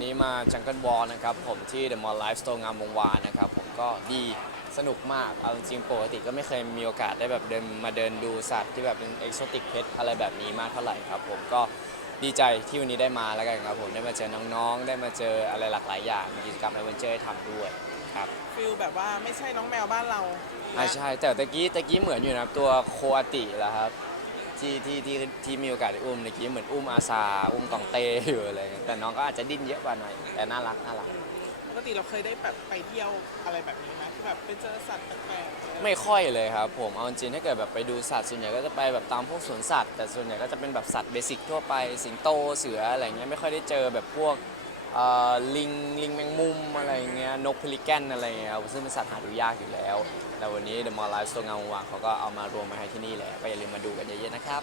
วันนี้มาจังเกิลวอลนะครับผมที่ The Mall Life Store งามวงวานนะครับผมก็ดีสนุกมาก เอาจริงๆปกติก็ไม่เคยมีโอกาสได้แบบเดินมาเดินดูสัตว์ที่แบบเป็นเอกโซติกเพ t อะไรแบบนี้มากเท่าไหร่ครับผมก็ดีใจที่วันนี้ได้มาแล้วกันครับผมได้มาเจอน้องๆ ได้มาเจออะไรหลากหลายอย่างมีกิจกรรมแอดเวนเจอร์ให้ทำด้วยครับฟิลแบบว่าไม่ใช่น้องแมวบ้านเราอ่าใช่แต่ตะกี้ตะกี้เหมือนอยู่นะครับตัวโคอาติแหละครับ ที่ที่ที่ที่มีโอกาสได้อุ้มตะกี้เหมือนอุ้มอาซาอุ้มตองเต้อยู่อะไรเงี้ยแต่น้องก็อาจจะดิ้นเยอะกว่าหน่อยแต่น่ารักน่ารัก ปกติเราเคยได้แบบไปเที่ยวอะไรแบบนี้ไหมที่แบบไปเจอสัตว์แปลกๆไม่ค่อยเลยครับผมเอาจริงๆถ้าเกิดแบบไปดูสัตว์ส่วนใหญ่ก็จะไปแบบตามพวกสวนสัตว์แต่ส่วนใหญ่ก็จะเป็นแบบสัตว์เบสิกทั่วไปสิงโตเสืออะไรเงี้ยไม่ค่อยได้เจอแบบพวกเอ่อ ลิงลิงแมงมุมอะไรเงี้ยนกพลิแกนอะไรเงี้ยซึ่งเป็นสัตว์หาดูยากอยู่แล้ว แต่วันนี้ The Mall Life Store งามวงวานเขาก็เอามารวมมาให้ที่นี่แหละก็อย่าลืมมาดูกันเยอะๆนะครับ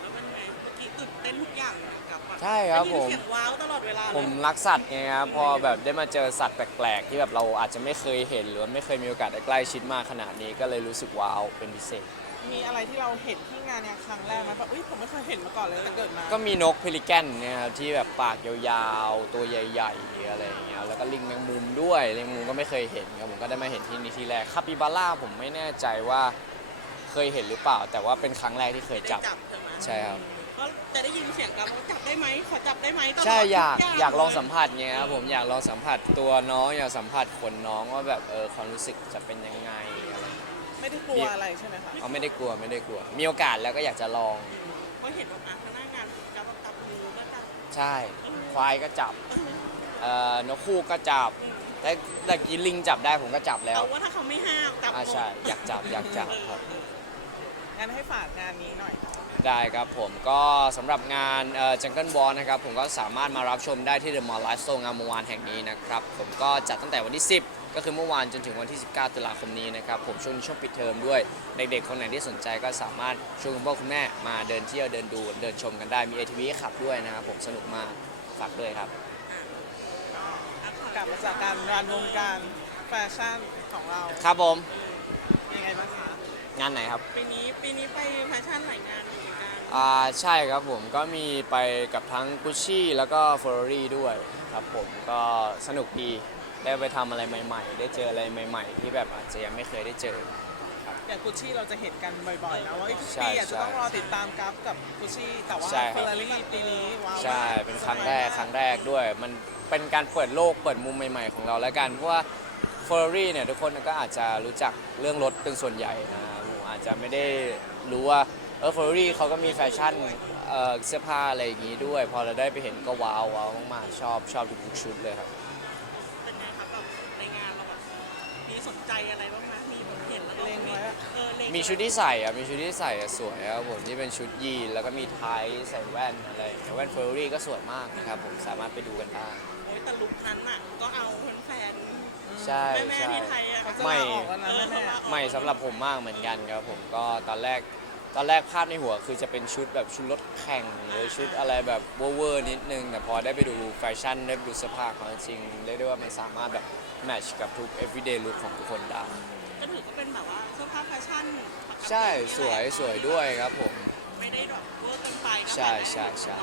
แล้วมันไงเมื่อกี้ตื่นเต้นทุกอย่างเลยกับแบบใช่ครับผม ได้ยินเสียงว้าวตลอดเวลาผเลมยรักสัตว์ไงครับพอแบบได้มาเจอสัตว์แปลกๆ ที่แบบเราอาจจะไม่เคยเห็นหรือว่าไม่เคยมีโอกาสได้ใกล้ชิดมากขนาดนี้ก็เลยรู้สึกว้าวเป็นพิเศษ มีอะไรที่เราเห็นที่ งานเนี่ยครั้งแรกไหมแบบอุ้ยผมไม่เคยเห็นมาก่อนเลยตั้งแต่เกิดมาก็มีนกเพลิแกนเนี่ยครับที่แบบปากยาวๆ ตัวใหญ่ๆอะไรอย่างเงี้ยแล้วก็ลิงแมงมุมด้วยลิงแมงมุมก็ไม่เคยเห็นครับผมก็ได้มาเห็นที่นี่ที่แรกคาปิบาร่าผมไม่แน่ใจว่าเคยเห็นหรือเปล่า แต่ว่าเป็นครั้งแรกที่เคยได้จับจับใช่ไหมใช่ครับ ก็จะได้ยินเสียงกันว่าจับได้ไหมขอจับได้ไหมตลอดใช่อยากทุอยากลองเสัมผัสไงครับผมอยากลองสัมผัสตัวน้องอยากสัมผัสขนน้องว่าแบบเออความรู้สึกจะเป็นยังไงอะ ไรไม่ได้กลัวอะไรใช่ไหมคะเขาไม่ได้กลัวไม่ได้กลัว มีโอกาสแล้วก็อยากจะลอง ก็เห็นว่าอะพนักงานจับจับมือก็จับใช่ ควายก็จับเอ่อนกคู่ก็จับแต่แต่กินลิงจับได้ผมก็จับแล้วเอาว่าถ้าเขาไม่ห้ามจับอ่าหมดใช่อยากจับอยากจับครับ งั้นให้ฝากงานนี้หน่อย ได้ครับผมก็สำหรับงานจังเกิลบอลนะครับผมก็สามารถมารับชมได้ที่ The Mall Life Store งามวงวานแห่งนี้นะครับผมก็จัดตั้งแต่วันที่ 10 ก็คือเมื่อวานจนถึงวันที่ 19 ตุลาคมนี้นะครับผมช่วงนี้ช่วงปิดเทอมด้วย เด็กๆ คนไหนที่สนใจก็สามารถชวนคุณพ่อคุณแม่มาเดินเที่ยวเดินดูเดินชมกันได้มี ATV ให้ขับด้วยนะครับผมสนุกมากฝากด้วยครับกลับมาจากการรันวงการแฟชั่นของเราครับผมยังไงบ้างคะงานไหนครับ ปีนี้ปีนี้ไปแฟชั่นหลายงานอยู่เหมื อนกันอ่าใช่ครับผมก็มีไปกับทั้ง Gucci แล้วก็ Ferrari ด้วยครับผมก็สนุกดีได้ไปทำอะไรใหม่ ๆ ได้เจออะไรใหม่ ๆ ที่แบบอาจจะยังไม่เคยได้เจอ อย่างกุชชี่เราจะเห็นกันบ่อยๆนะว่าเอ้ยทุกใช่ปีอาจจะต้องใช่รอติดตามกราฟกับกุชชี่แต่ว่าใช่ครับ เฟอร์รารี่ปีนี้ว้าวใช่มากเป็นครั้งแรกครั้งแรกด้วย มันเป็นการเปิดโลกเปิดมุมใหม่ ๆ ของเราแล้วกัน เพราะว่า Ferrari เนี่ยทุกคนก็อาจจะรู้จักเรื่องรถเป็นส่วนใหญ่นะผมอาจจะไม่ได้รู้ว่า เออ Ferrari เขาก็มีแฟชั่นเอ่อเสื้อผ้าอะไรอย่างงี้ด้วย พอเราได้ไปเห็นก็ว้าวว้าวมากๆชอบชอบทุกๆชุดเลยครับ เป็นไงครับแบบในงานเราแบบมีสนใจอะไรบ้างไหมมีแบบเห็นแล้วก็เล็งไว้อะเออเล็งมีชุดที่ใส่อะมีชุดที่ใส่อะสวยครับผมที่เป็นชุดยีนแล้วก็มีไทยใส่แว่นอะไรอย่างเงี้ยแว่นเฟอร์รี่ก็สวยมากนะครับผมสามารถไปดูกันได้โอ้ยแต่ลุคนั้นอะก็เอาแฟนใช่ๆแม่ใช่ๆที่ไทยอะเขาจะไม่ลาออกแล้วนะแม่แม่ใหม่สำหรับผมมากเหมือนกันครับผมก็ตอนแรก ตอนแรกภาพในหัวคือจะเป็นชุดแบบชุดรถแข่งหรือชุดอะไรแบบเวอร์ๆนิดนึง แต่พอได้ไปดูแฟชั่นได้ไปดูเสื้อผ้าของจริงเรียกได้ว่ามันสามารถแบบแมทช์กับทุก everyday look ของทุกคนได้ ก็ถือว่าเป็นแบบว่าเสื้อผ้าแฟชั่นปกติใช่สวยสวยด้วยครับผม ไม่ได้แบบเวอร์เกินไปก็ใช่แบบใช่ใช่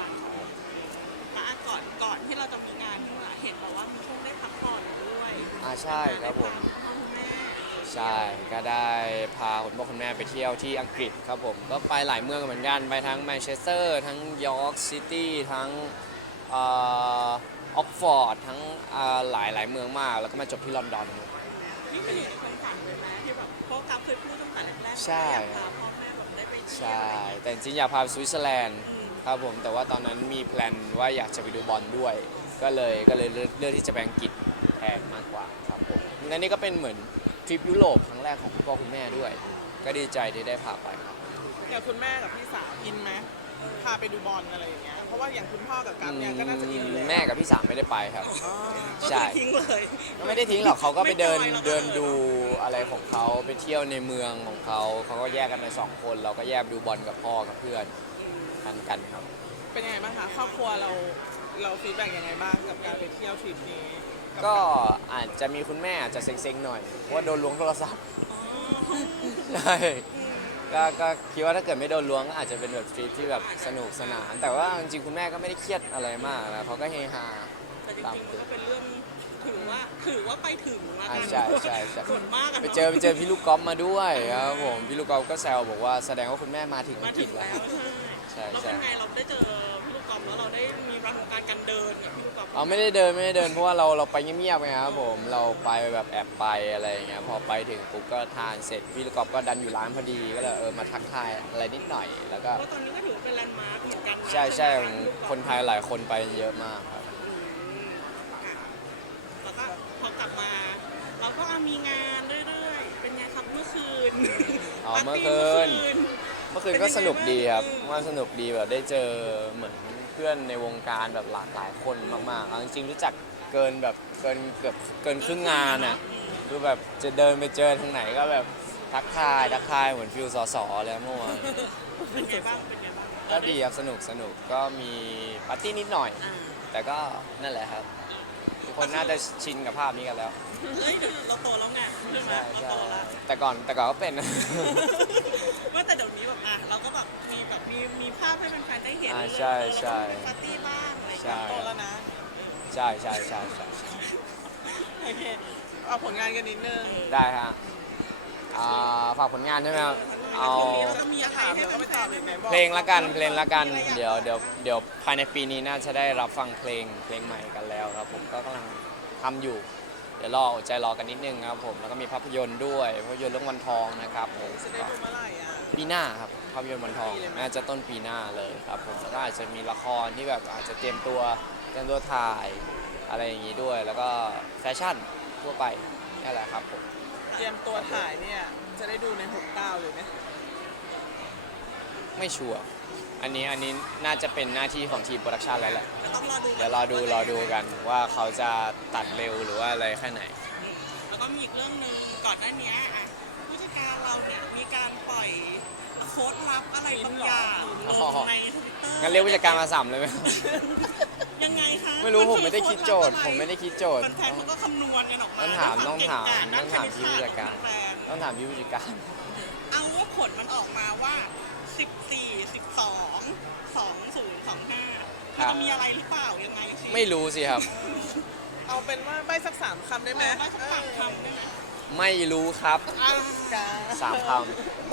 มาก่อนก่อนที่เราจะมีงานนี่หว่าเห็นบอกว่ามีช่วงได้พักผ่อนด้วยอ่าใช่ครับผม ได้ ใช่ก็ได้พาคุณพ่อคุณแม่ไปเที่ยวที่อังกฤษครับผม ก็ไปหลายเมืองเหมือนกัน ไปทั้งแมนเชสเตอร์ ทั้งยอร์กซิตี้ทั้งเออกฟอร์ดทั้งอ่าหลายหลายเมืองมาก แล้วก็มาจบที่ลอนดอนนี่เป็นอีกหนึ่งฝันเลยนะที่แบบพ่อกับเคยพูดตั้งแต่แรกๆใช่อยากพาพ่อแม่แบบได้ไปเที่ยวใช่ แต่จริงๆอยากพาไปสวิตเซอร์แลนด์ครับผมแต่ว่าตอนนั้นมีแพลนว่าอยากจะไปดูบอลด้วย ก็เลยก็เลยเลือกเลือกที่จะไปอังกฤษแทนมากกว่าครับผมและนี่ก็เป็นเหมือนท ริปยุโรปครั้งแรกของคุณพ่อคุณแม่ด้วย ก็ดีใจที่ได้พาไปครับ อย่างคุณแม่กับพี่สาวอินไหมพาไปดูบอลอะไรอย่างเงี้ย เพราะว่าอย่างคุณพ่อกับกัฟเนี่ยก็น่าจะอินอยู่แล้วแม่กับพี่สามไม่ได้ไปครับ อ๋อก็ใช่ คือทิ้งเลย ก็ไม่ได้ทิ้งหรอกเขาก็ไปเดินไม่จอยแล้วเดินดูอะไรของเขาไปเที่ยวในเมืองของเขาเขาก็แยกกันไปสองคน เราก็แยกดูบอลกับพ่อกับเพื่อนกันกันครับ เป็นยังไงบ้างคะครอบครัวเราเราฟีดแบ็กยังไงบ้างกับการไปเที่ยวทริปนี้บ ก็อาจจะมีคุณแม่อาจจะเซ็งๆหน่อย เพราะว่าโดนล้วงโทรศัพท์ใช่ก็ก็คิดว่าถ้าเกิดไม่โดนล้วงก็อาจจะเป็นแบบทริปที่แบบสนุกสนาน แต่ว่าจริงๆคุณแม่ก็ไม่ได้เครียดอะไรมากนะเขาก็เฮฮา แต่จริงๆมันก็เป็นเรื่องถือว่าถือว่าไปถึงแล้วอ่ากันใช่ใช่ใช่ ส่วนมากอะไปเจอไปเจอพี่ลูกกอล์ฟมาด้วยครับผมพี่ลูกกอล์ฟก็แซวบอกว่าแสดงว่าคุณแม่มาถึงมาอังกถึฤษงแล้แล้วว ใช่ใช่ แล้วใช่เป็นไงเราได้เจอ ได้มีประสบการณ์การเดินกับพี่ลูกกอล์ฟเราไม่ได้เดินไม่ได้เดินเพราะว่าเราเราไปเงียบๆไงครับผมเราไปแบบแอบไปอะไรอย่างเงี้ยพอไปถึงปุ๊บก็ทานเสร็จพี่ลูกกอล์ฟก็ดันอยู่ร้านพอดีก็เลยเออมาทักทายอะไรนิดหน่อย แล้วก็เพราะตอนนี้ก็ถือว่าเป็นแลนด์มาร์คเหมือนกันนะใช่ใช่ไหมของพี่ลูกกอล์ฟคนไทยหลายคนไปเยอะมากครับ อืมค่ะแล้วก็พอกลับมา เราก็มีงานเรื่อยๆ เป็นไงครับเมื่อคืนอ๋อปาร์ตี้เมื่อคืน เมื่อคืนก็สนุกดีครับเป็นยังไงบ้างว่าสนุกดีแบบได้เจอเหมือนเพื่อนในวงการแบบหลากหลายคนมากๆเอาจริงๆรู้จักเกินแบบเกินเกือบเกินครึ่งงานอะคือแบบจะเดินไปเจอทางไหนก็แบบทักทายทักทายเหมือนฟิลสอสอเลยเมื่อวานเป็นไงบ้างเป็นไงบ้างก็ดีครับสนุกสนุกก็มีปาร์ตี้นิดหน่อยอ่าแต่ก็นั่นแหละครับทุกคนน่าจะชินกับภาพนี้กันแล้วเฮ้ยเราโตแล้วไงใช่ไหมใช่เราใช่โตแล้วแต่ก่อนแต่ก่อนก็เป็นว่าแต่เดี๋ยวนี้แบบอะเราก็แบบ ให้แฟนๆได้เห็นอ่าเลยใช่ใช่เราก็มีปาร์ตี้บ้างอะไรอย่างใช่เงี้ยโตแล้วนะ ใช่ใช่ใช่ใช่โอเค เอาผลงานกันนิดนึงได้ฮะอ่าฝากผลงานใช่ไหมครับเอาช่วงนี้เราจะมีอะไรถามให้เดี๋ยวก็ไปแฟตอบนอีกๆไหนได้บอกเพลงละกันเพลงละกันเดี๋ยวเดี๋ยวเดี๋ยวภายในปีนี้น่าจะได้รับฟังเพลงเพลงใหม่กันแล้วครับ ผมก็กำลังทำอยู่ เดี๋ยวรออดใจรอกันนิดนึงครับผมแล้วก็มีภาพยนตร์ด้วยภาพยนตร์เรื่องวันทองนะครับผมจะได้ดูเมื่อไหร่อะปีหน้าครับภาพยนตร์วันทองปีเลยไหมน่าจะต้นปีหน้าเลยครับผมแล้วก็อาจจะมีละครที่แบบอาจจะเตรียมตัวเตรียมตัวถ่ายอะไรอย่างนี้ด้วย แล้วก็แฟชั่นทั่วไปนี่แหละครับผมเตรียมตัวถ่ายเนี่ยจะได้ดูในหกเก้าเลยไหม ไม่ชัวร์อันนี้อันนี้น่าจะเป็นหน้าที่ของทีมโปรดักชันแล้วแหละก็ต้องรอดูเดี๋ยวรอดูรอดูกันว่าเขาจะตัดเร็วหรือว่าอะไรแค่ไหน แล้วก็มีอีกเรื่องหนึ่งก่อนหน้านี้อะผู้จัดการเราเนี่ยมีการปล่อยโค้ดลับอะไรบางอย่างลอ๋องในทวิตเตอร์งั้นเรียกผู้จัดการมาสัมเลยไหม ยังไงคะไม่รู้นผมคือไม่ได้คิดโจทย์ผมไม่ได้คิดโจทย์ แฟนๆเขาก็คำนวณกันออกมาต้องถามด้วยควต้องถามเก่งกจต้องถามพี่ผู้จัดการแฟนต้องถามพี่ผู้จัดการๆเอาว่าผลมันออกมาว่า 14 12 20 25ครับจะมีอะไรหรือเปล่ายังไงสิไม่รู้สิครับ เอาเป็นว่าใบสักสามคำได้ไหมไม่สักปากคำได้ไหมไม่รู้ครับอะกาสามค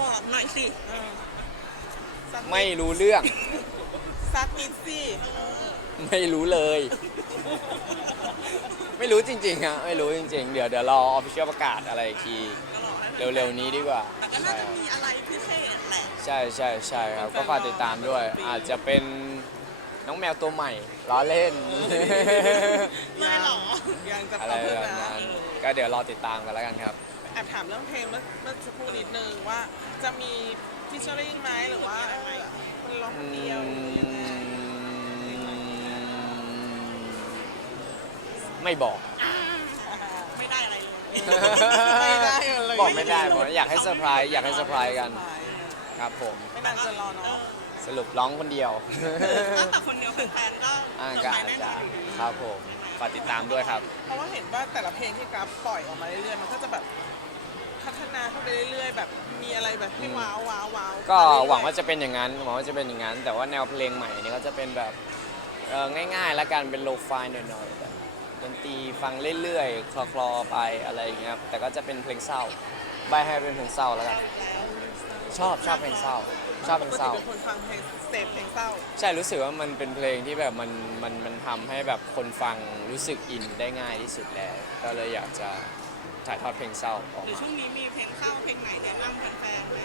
บอกหน่อยสิเออสักำไม่รู้เรื่อง สักนิดสิไม่รู้เลย ไม่รู้จริงๆฮะไม่รู้จริงๆ เดี๋ยวเดี๋ยวรอออฟฟิเชียลประกาศอะไรอีกที ก็รอให้เร็วๆนี้ดีกว่าแต่ก็น่าจะมีอะไรพิเศษแหละ ใช่ใช่ใช่ครับ ก็ฝากติดตามด้วย อาจจะเป็นน้องแมวตัวใหม่ล้อเล่นเลยเหรอ ยังจะอะไรเข้าเพื่อแบบนะนั้นก็เดี๋ยวรอติดตามกันแล้วกันครับ แอบถามเรื่องเพลงเมื่อเมื่อสักครู่นิดนึงว่าจะมีฟิชเชอริงไหมหรือว่าเออคนร้องคนเดียวหรือยังไงไม่บอก ไม่ได้อะไรเลย ไม่ได้เลยบอกไม่ได้ผมอยากให้เซอร์ไพรส์อยากให้เซอร์ไพรส์กัน ครับผม ไม่นานจะรอเนาะสรุปร้องคนเดียว ถ้าแต่คนเดียวแฟนๆก็อ่าเซอร์ก็ไพรอาส์จแน่นจะอนอยู่ดีครับผมฝากติดตามด้วยครับ เพราะว่าเห็นว่าแต่ละเพลงที่กราฟปล่อยออกมาเรื่อยๆมันก็จะแบบพัฒนาเข้าไปเรื่อยๆ แบบมีอะไรแบบให้ว้าวว้าวว้าวก็หวังว่าจะเป็นอย่างนั้นหวังว่าจะเป็นอย่างนั้น แต่ว่าแนวเพลงใหม่นี่ก็จะเป็นแบบเอ่อง่ายๆ แล้วกันเป็นโลฟายหน่อยๆแบบดนตรีฟังเรื่อยๆ คลอๆไปอะไรอย่างเงี้ยครับแต่ก็จะเป็นเพลงเศร้าใบให้เป็นเพลงเศร้าแล้วกัน ชอบชอบเพลงเศร้า ชอบเพลงเศร้า ปกติเป็นคนฟังเพลงเสพเพลงเศร้า ใช่รู้สึกว่ามันเป็นเพลงที่แบบมันมันมันทำให้แบบคนฟังรู้สึกอินได้ง่ายที่สุดแล้ว ก็เลยอยากจะถ่ายทอดเพลงเศร้าออกหรือมาช่วงนี้มีเพลงเข้าเพลงไหนแนะนำแฟนๆไหม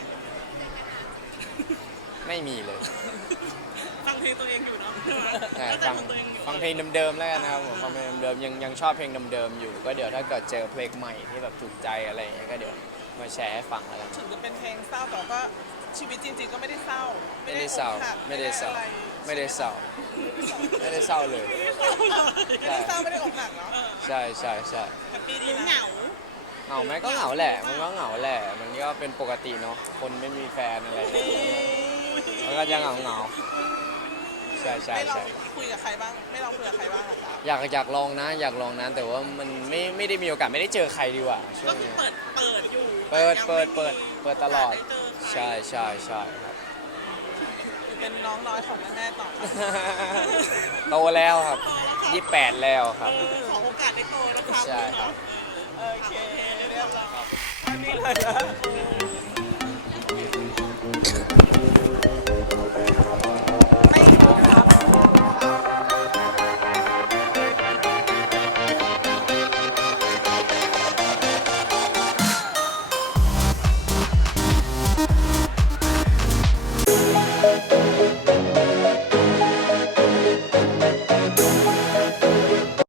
ไม่มีเลยฟังเพลงตัวเองอยู่เนาะใช่เข้าใจฟังของตัวเองอยู่ฟังเพลงเดิมๆแล้วกันนะครับผมฟังเพลงเดิมๆยังยังชอบเพลงเดิมๆอยู่ ก็เดี๋ยวถ้าเกิดเจอเพลงใหม่ที่แบบถูกใจอะไรอย่างเงี้ยก็เดี๋ยว มาแชร์ให้ฟังแล้วกัน ถึงจะเป็นเพลงเศร้าแต่ว่าชีวิตจริง ๆ ก็ไม่ได้เศร้าไม่ได้เศร้า อกหักไม่ได้เศร้า อะไรไม่ได้เศร้า ไม่ได้เศร้าเลย ไม่ได้เศร้าไม่ได้อกหักเนาะใช่ใช่ใช่แต่ปีนี้เหงาเหงาไหมก็เหงาแหละ มันก็เหงาแหละ มันก็เป็นปกติเนาะ คนไม่มีแฟนอะไรอย่างเงี้ยมันก็จะเหงาเหงาๆใช่ใช่ไม่ลอใช่งคุยกับใครบ้าง ไม่ลองคุยกับใครบ้างอะครับอยากอยากลองนะ อยากลองนะ แต่ว่ามันไม่ไม่ได้มีโอกาสไม่ได้เจอใครดีกว่าช่วก็งคือนี้เปิดเปิดอยู่ เปิดแต่ยังเปิดไม่เปิดมีเปิดตลอดโกาสไเจอใครใช่ใช่ใช่ครับ เป็นน้องน้อยของแม่ๆต่อไปโตแล้วครับพอแล้วครับยี่แปดแล้วครับเออขอโอกาสได้โตนะครับใช่ครับเออโอเคเรียบร้อยอันนี้เลยนะ